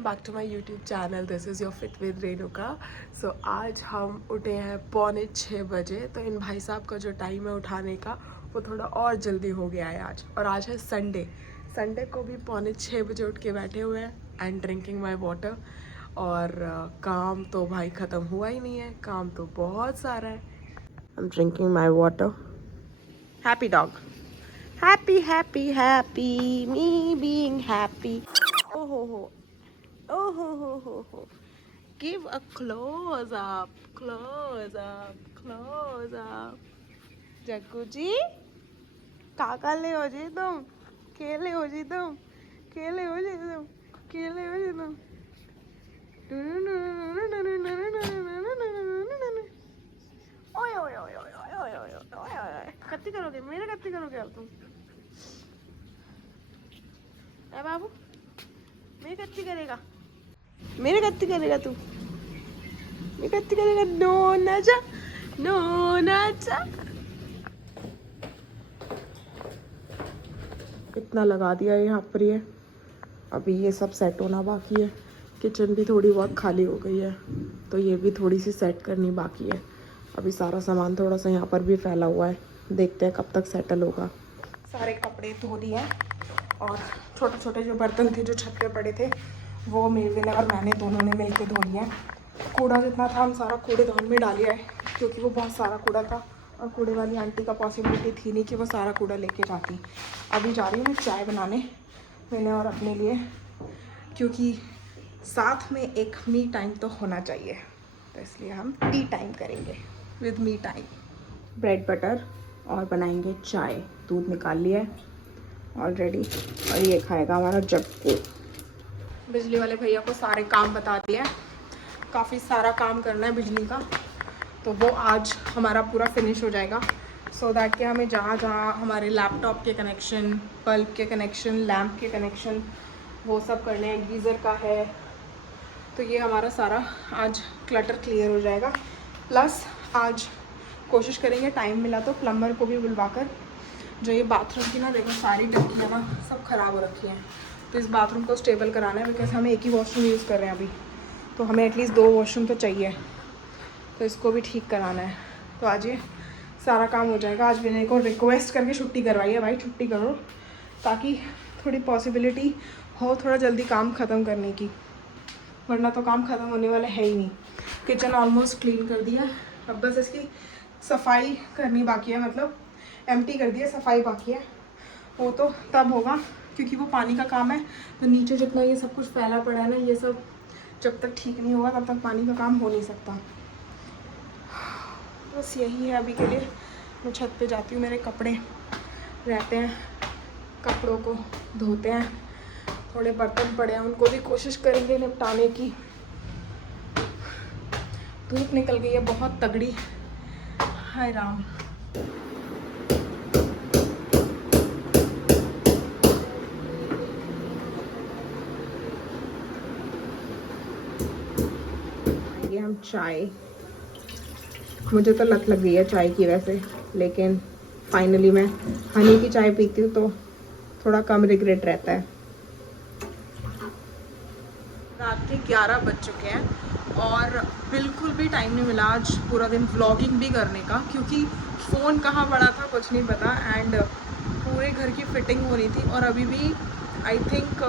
Welcome back to my YouTube channel. This is your fit with Renuka. So आज हम उठे हैं 5:45 बजे। तो इन भाई साहब का जो टाइम है उठाने का वो थोड़ा और जल्दी हो गया है आज। और आज है संडे। संडे को भी 5:45 बजे उठ के बैठे हुए हैं एंड ड्रिंकिंग माई वाटर। और काम तो भाई ख़त्म हुआ ही नहीं है, काम तो बहुत सारा है। I am drinking my water. Happy dog, happy happy happy, me being happy. Oh ho ho, oh ho ho ho ho. Give a close up, close up, close up. Jaggu ji काका ले हो जी तुम, खेले हो जी तुम, खेले हो जी तुम, खेले हो जी तुम। ओए ओए ओए ओए ओए ओए ओए ओए, कत्ती करोगे मेरे, कत्ती करोगे अब तुम? ए बाबू मेरी कत्ती करेगा, मेरे कत्ती करेगा तू, मेरी कत्ती करेगा? नो नाचा, नो नाचा। इतना लगा दिया है यहाँ पर। ये अभी ये सब सेट होना बाकी है। किचन भी थोड़ी बहुत खाली हो गई है तो ये भी थोड़ी सी सेट करनी बाकी है। अभी सारा सामान थोड़ा सा यहाँ पर भी फैला हुआ है, देखते हैं कब तक सेटल होगा। सारे कपड़े धो दिए और छोटे छोटे जो बर्तन थे जो छत पे पड़े थे वो मेरे ने और मैंने दोनों ने मिलकर धो लिया है। कूड़ा जितना था हम सारा कूड़ेदान में डालिया है क्योंकि वो बहुत सारा कूड़ा था और कूड़े वाली आंटी का पॉसिबिलिटी थी नहीं कि वो सारा कूड़ा लेके जाती। अभी जा रही हूँ मैं चाय बनाने, मैंने और अपने लिए, क्योंकि साथ में एक मी टाइम तो होना चाहिए। तो इसलिए हम टी टाइम करेंगे with me time. Bread butter और बनाएंगे चाय। दूध निकाल लिया है ऑलरेडी और ये खाएगा हमारा जग्गू। बिजली वाले भैया को सारे काम बता दिया है, काफ़ी सारा काम करना है बिजली का, तो वो आज हमारा पूरा फिनिश हो जाएगा। सो दैट कि हमें जहाँ जहाँ हमारे लैपटॉप के कनेक्शन, बल्ब के कनेक्शन, लैम्प के कनेक्शन, वो सब करने हैं। गीज़र का है, तो ये हमारा सारा आज क्लटर क्लियर हो जाएगा। प्लस आज कोशिश करेंगे टाइम मिला तो प्लम्बर को भी बुलवाकर, जो ये बाथरूम की ना देखो सारी टंकियाँ ना सब ख़राब हो रखी हैं, तो इस बाथरूम को स्टेबल कराना है। बिकॉज हम एक ही वॉशरूम यूज़ कर रहे हैं अभी, तो हमें एटलीस्ट 2 वॉशरूम तो चाहिए, तो इसको भी ठीक कराना है। तो आज ये सारा काम हो जाएगा। आज मैंने को रिक्वेस्ट करके छुट्टी करवाई है, भाई छुट्टी करो ताकि थोड़ी पॉसिबिलिटी हो थोड़ा जल्दी काम ख़त्म करने की, वरना तो काम ख़त्म होने वाला है ही नहीं। किचन ऑलमोस्ट क्लीन कर दिया, अब बस इसकी सफाई करनी बाकी है, मतलब एम्प्टी कर दिया, सफाई बाकी है। वो तो तब होगा क्योंकि वो पानी का काम है, तो नीचे जितना ये सब कुछ फैला पड़ा है ना, ये सब जब तक ठीक नहीं होगा तब तक पानी का काम हो नहीं सकता। बस यही है अभी के लिए। मैं छत पे जाती हूँ, मेरे कपड़े रहते हैं, कपड़ों को धोते हैं, थोड़े बर्तन पड़े हैं उनको भी कोशिश करेंगे निपटाने की। धूप निकल गई है बहुत तगड़ी, हाय राम। ये हम चाय, मुझे तो लत लग गई है चाय की वैसे, लेकिन फाइनली मैं हनी की चाय पीती हूँ तो थोड़ा कम रिग्रेट रहता है। रात के 11 बज चुके हैं और बिल्कुल भी टाइम नहीं मिला आज पूरा दिन व्लॉगिंग भी करने का, क्योंकि फ़ोन कहाँ पड़ा था कुछ नहीं पता। एंड पूरे घर की फिटिंग हो रही थी और अभी भी आई थिंक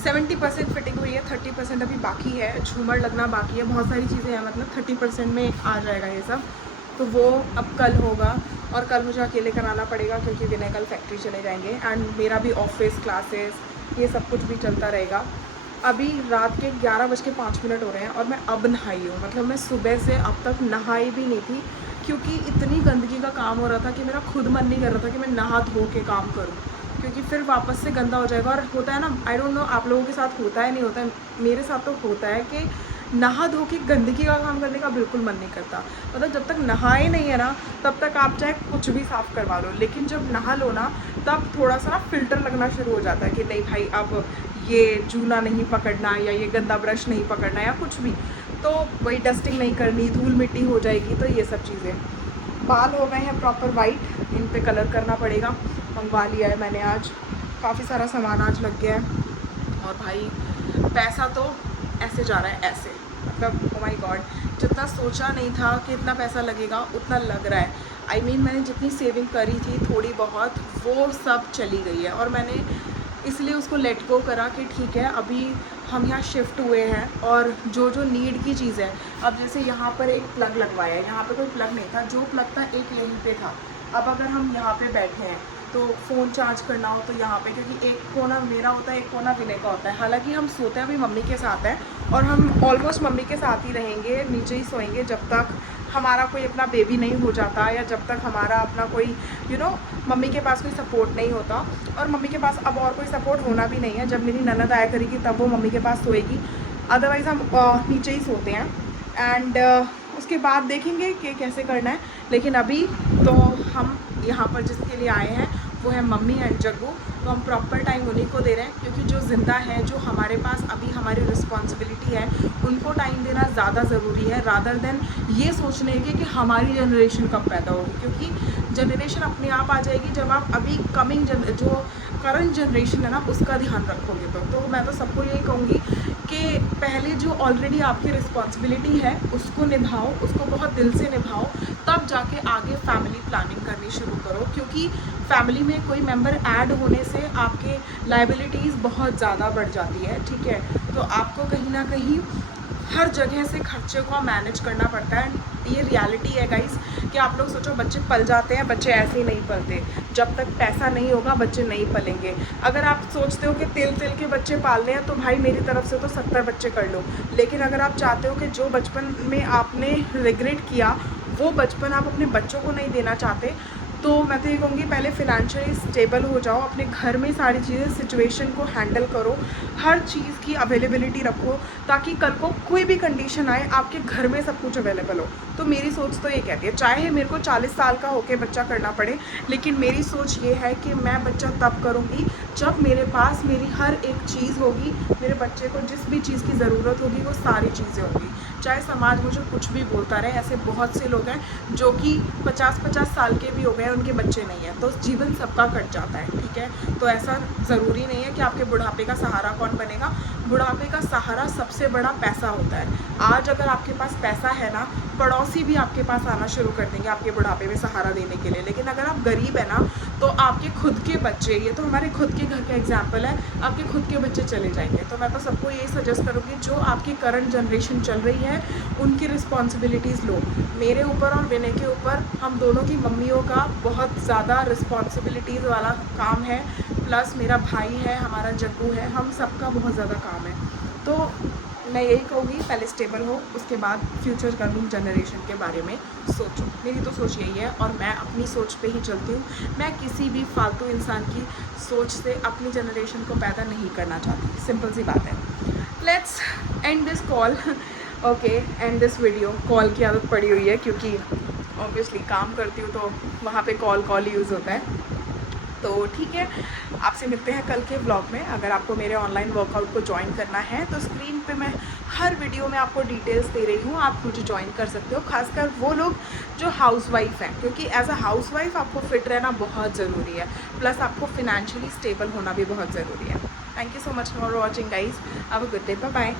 70% फिटिंग हुई है, 30% अभी बाकी है। झूमर लगना बाकी है, बहुत सारी चीज़ें हैं, मतलब 30% में आ जाएगा ये सब। तो वो अब कल होगा और कल मुझे अकेले कराना पड़ेगा क्योंकि विनय कल फैक्ट्री चले जाएंगे एंड मेरा भी ऑफिस, क्लासेस, ये सब कुछ भी चलता रहेगा। अभी रात के 11:05 हो रहे हैं और मैं अब नहाई हूँ, मतलब मैं सुबह से अब तक नहाई भी नहीं थी क्योंकि इतनी गंदगी का काम हो रहा था कि मेरा खुद मन नहीं कर रहा था कि मैं नहा धो के काम करूँ, क्योंकि फिर वापस से गंदा हो जाएगा। और होता है ना, आई डोंट नो आप लोगों के साथ होता है नहीं होता है, मेरे साथ तो होता है कि नहा धो के गंदगी का काम करने का बिल्कुल मन नहीं करता। मतलब जब तक नहाए नहीं है ना तब तक आप चाहे कुछ भी साफ़ करवा लो, लेकिन जब नहा लो ना तब थोड़ा सा फ़िल्टर लगना शुरू हो जाता है कि नहीं भाई अब ये जूना नहीं पकड़ना या ये गंदा ब्रश नहीं पकड़ना या कुछ भी, तो वही डस्टिंग नहीं करनी, धूल मिट्टी हो जाएगी, तो ये सब चीज़ें। बाल हो गए हैं प्रॉपर वाइट, इन पे कलर करना पड़ेगा, मंगवा लिया है मैंने आज, काफ़ी सारा सामान आज लग गया है। और भाई पैसा तो ऐसे जा रहा है ऐसे, मतलब ओ माय गॉड, जितना सोचा नहीं था कि इतना पैसा लगेगा उतना लग रहा है। आई मीन मैंने जितनी सेविंग करी थी थोड़ी बहुत, वो सब चली गई है। और मैंने इसलिए उसको लेट गो करा कि ठीक है अभी हम यहाँ शिफ्ट हुए हैं और जो जो नीड की चीज़ है, अब जैसे यहाँ पर एक प्लग लगवाया है, यहाँ पे कोई प्लग नहीं था, जो प्लग था एक यहीं पे था। अब अगर हम यहाँ पे बैठे हैं तो फ़ोन चार्ज करना हो तो यहाँ पे, क्योंकि एक कोना मेरा होता है एक कोना विनय का होता है। हालांकि हम सोते हैं अभी मम्मी के साथ हैं और हम ऑलमोस्ट मम्मी के साथ ही रहेंगे, नीचे ही सोएंगे जब तक हमारा कोई अपना बेबी नहीं हो जाता, या जब तक हमारा अपना कोई मम्मी के पास कोई सपोर्ट नहीं होता। और मम्मी के पास अब और कोई सपोर्ट होना भी नहीं है। जब मेरी ननद आया करेगी तब वो मम्मी के पास सोएगी, अदरवाइज़ हम नीचे ही सोते हैं। एंड उसके बाद देखेंगे कि कैसे करना है। लेकिन अभी तो हम यहाँ पर जिसके लिए आए हैं वो है मम्मी एंड जग्गू, तो हम प्रॉपर टाइम उन्हीं को दे रहे हैं, क्योंकि जो ज़िंदा है, जो हमारे पास अभी हमारी रिस्पॉन्सिबिलिटी है, उनको टाइम देना ज़्यादा ज़रूरी है रादर देन ये सोचने के कि हमारी जनरेशन कब पैदा होगी। क्योंकि जनरेशन अपने आप आ जाएगी जब आप अभी जो करंट जनरेशन है ना उसका ध्यान रखोगे। तो मैं तो सबको यही कहूँगी कि पहले जो ऑलरेडी आपकी रिस्पॉन्सिबिलिटी है उसको निभाओ, उसको बहुत दिल से निभाओ, तब जाके आगे फैमिली प्लानिंग करनी शुरू करो। क्योंकि फैमिली में कोई मेंबर ऐड होने से आपके लायबिलिटीज़ बहुत ज़्यादा बढ़ जाती है, ठीक है। तो आपको कहीं ना कहीं हर जगह से खर्चे को मैनेज करना पड़ता है। ये रियलिटी है गाइस कि आप लोग सोचो बच्चे पल जाते हैं, बच्चे ऐसे ही नहीं पलते। जब तक पैसा नहीं होगा बच्चे नहीं पलेंगे। अगर आप सोचते हो कि तिल तिल के बच्चे पालने हैं तो भाई मेरी तरफ से तो 70 बच्चे कर लो। लेकिन अगर आप चाहते हो कि जो बचपन में आपने रिग्रेट किया वो बचपन आप अपने बच्चों को नहीं देना चाहते, तो मैं तो ये कहूँगी पहले फिनेंशियली स्टेबल हो जाओ, अपने घर में सारी चीज़ें सिचुएशन को हैंडल करो, हर चीज़ की अवेलेबिलिटी रखो, ताकि कल को कोई भी कंडीशन आए आपके घर में सब कुछ अवेलेबल हो। तो मेरी सोच तो ये कहती है, चाहे मेरे को 40 साल का होके बच्चा करना पड़े, लेकिन मेरी सोच ये है कि मैं बच्चा तब करूँगी जब मेरे पास मेरी हर एक चीज़ होगी, मेरे बच्चे को जिस भी चीज़ की ज़रूरत होगी वो सारी चीज़ें होंगी। चाहे समाज मुझे कुछ भी बोलता रहे, ऐसे बहुत से लोग हैं जो कि 50-50 साल के भी हो गए, उनके बच्चे नहीं हैं, तो जीवन सबका कट जाता है, ठीक है। तो ऐसा ज़रूरी नहीं है कि आपके बुढ़ापे का सहारा कौन बनेगा। बुढ़ापे का सहारा सबसे बड़ा पैसा होता है। आज अगर आपके पास पैसा है ना, पड़ोसी भी आपके पास आना शुरू कर देंगे आपके बुढ़ापे में सहारा देने के लिए। लेकिन अगर आप गरीब है ना, तो आपके खुद के बच्चे, ये तो हमारे खुद के घर का एग्जाम्पल है, आपके खुद के बच्चे चले जाएंगे। तो मैं तो सबको यही सजेस्ट करूँगी, जो आपकी करंट जनरेशन चल रही है उनकी रिस्पॉन्सिबिलिटीज़ लो। मेरे ऊपर और विनय के ऊपर, हम दोनों की मम्मियों का बहुत ज़्यादा रिस्पॉन्सिबिलिटीज़ वाला काम है, प्लस मेरा भाई है, हमारा जग्गू है, हम सबका बहुत ज़्यादा काम है। तो मैं यही कहूँगी पहले स्टेबल हो, उसके बाद फ्यूचर कमिंग जनरेशन के बारे में सोचो। मेरी तो सोच यही है और मैं अपनी सोच पे ही चलती हूँ। मैं किसी भी फालतू इंसान की सोच से अपनी जनरेशन को पैदा नहीं करना चाहती, सिंपल सी बात है। Let's end this call, okay, and this video. Call की आदत पड़ी हुई है क्योंकि ऑब्वियसली काम करती हूँ तो वहाँ पे कॉल ही यूज़ होता है। तो ठीक है, आपसे मिलते हैं कल के व्लॉग में। अगर आपको मेरे ऑनलाइन वर्कआउट को ज्वाइन करना है तो स्क्रीन पे मैं हर वीडियो में आपको डिटेल्स दे रही हूँ, आप मुझे ज्वाइन कर सकते हो। खासकर वो लोग जो हाउसवाइफ हैं, क्योंकि एज अ हाउसवाइफ आपको फिट रहना बहुत ज़रूरी है, प्लस आपको फिनेंशियली स्टेबल होना भी बहुत ज़रूरी है। Thank you so much for watching guys, have a good day, bye bye.